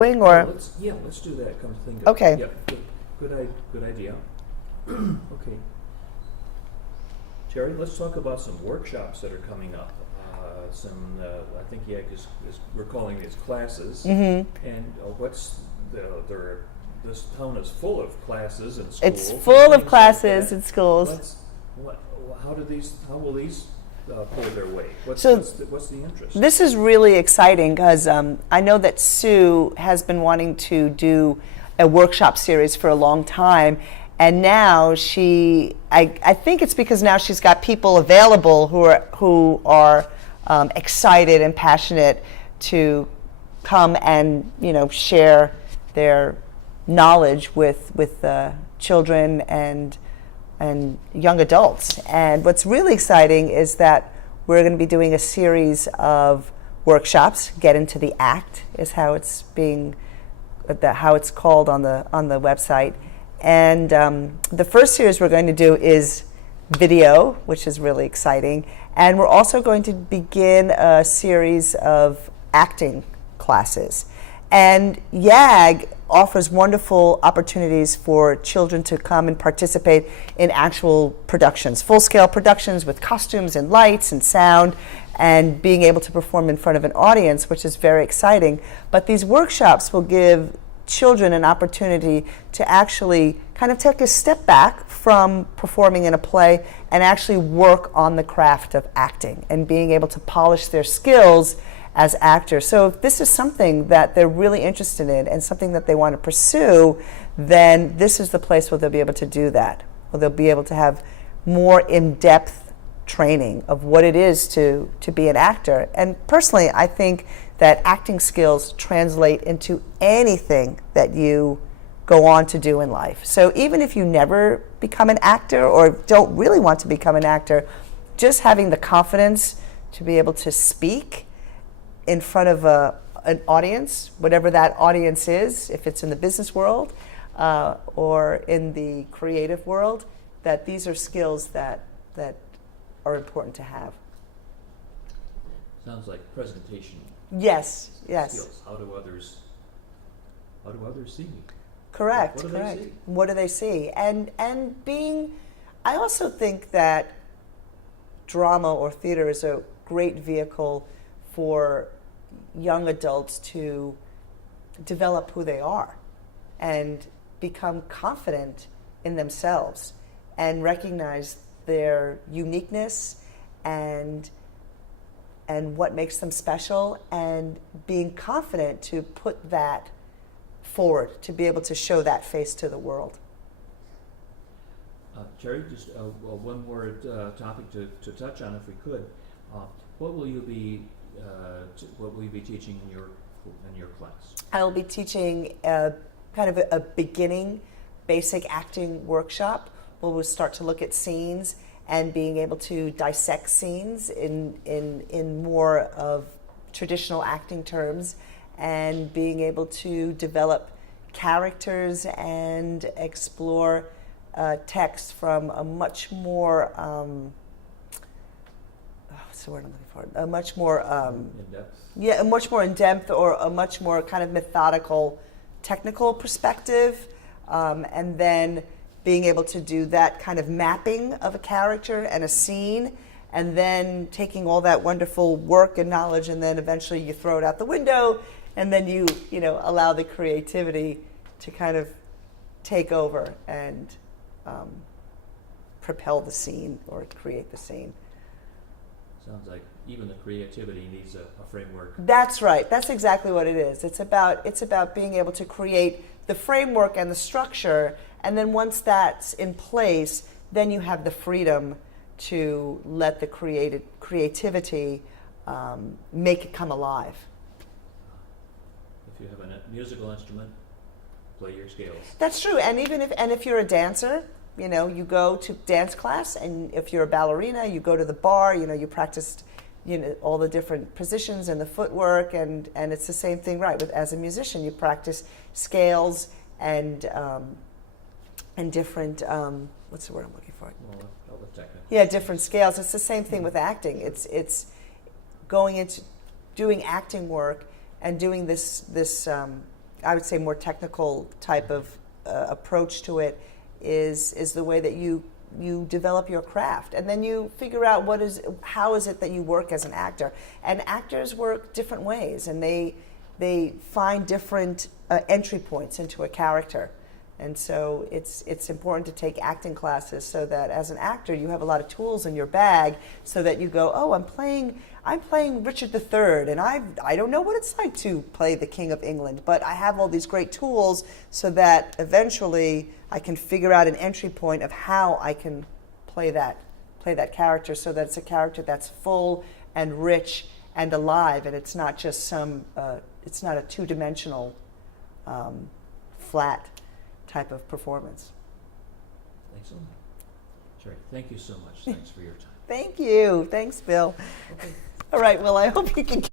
Or Let's do that. Come to think of okay. it. Yeah, good idea. Okay, Terry, let's talk about some workshops that are coming up. I think we're calling these classes. Mm-hmm. And this town is full of classes and schools. It's full of like classes that. and schools. How will these pull their weight? What's the interest? This is really exciting because I know that Sue has been wanting to do a workshop series for a long time, and now I think it's because now she's got people available who are excited and passionate to come and share their knowledge with children and young adults. And what's really exciting is that we're going to be doing a series of workshops. Get into the Act is how it's called on the website. And the first series we're going to do is video, which is really exciting. And we're also going to begin a series of acting classes. And YAG offers wonderful opportunities for children to come and participate in actual productions, full-scale productions with costumes and lights and sound, and being able to perform in front of an audience, which is very exciting. But these workshops will give children an opportunity to actually kind of take a step back from performing in a play and actually work on the craft of acting and being able to polish their skills as actors. So if this is something that they're really interested in and something that they want to pursue, then this is the place where they'll be able to do that. Where they'll be able to have more in-depth training of what it is to be an actor. And personally, I think that acting skills translate into anything that you go on to do in life. So even if you never become an actor or don't really want to become an actor, just having the confidence to be able to speak in front of an audience, whatever that audience is, if it's in the business world or in the creative world, that these are skills that are important to have. Sounds like presentation. Yes. Skills. How do others see me? Correct. What do they see? What do they see? And I also think that drama or theater is a great vehicle for young adults to develop who they are and become confident in themselves and recognize their uniqueness and what makes them special, and being confident to put that forward, to be able to show that face to the world. Terry, just one more topic to touch on, if we could. What will you be teaching in your class? I will be teaching kind of a beginning basic acting workshop where we'll start to look at scenes and being able to dissect scenes in more of traditional acting terms, and being able to develop characters and explore text from a much more what's the word I'm looking for? A much more in-depth. Yeah, a much more in-depth or a much more kind of methodical, technical perspective, and then being able to do that kind of mapping of a character and a scene, and then taking all that wonderful work and knowledge, and then eventually you throw it out the window, and then you allow the creativity to kind of take over and propel the scene or create the scene. Sounds like even the creativity needs a framework. That's right. That's exactly what it is. It's about being able to create the framework and the structure, and then once that's in place, then you have the freedom to let the creativity make it come alive. If you have a musical instrument, play your scales. That's true. And even if you're a dancer, you go to dance class, and if you're a ballerina, you go to the bar, you practice all the different positions and the footwork, and it's the same thing, right? As a musician, you practice scales and different what's the word I'm looking for? Well, all the technical. Yeah, different scales. It's the same thing with acting. It's going into doing acting work and doing this I would say, more technical type of approach to it is the way that you develop your craft, and then you figure out how is it that you work as an actor. And actors work different ways, and they find different entry points into a character. And so it's important to take acting classes so that as an actor you have a lot of tools in your bag, so that you go, oh, I'm playing Richard III, and I don't know what it's like to play the King of England, but I have all these great tools so that eventually I can figure out an entry point of how I can play that character, so that it's a character that's full and rich and alive, and it's not just it's not a two-dimensional flat type of performance. Excellent. Sherry, thank you so much. Thanks for your time. Thank you. Thanks, Bill. Okay. All right, well, I hope you can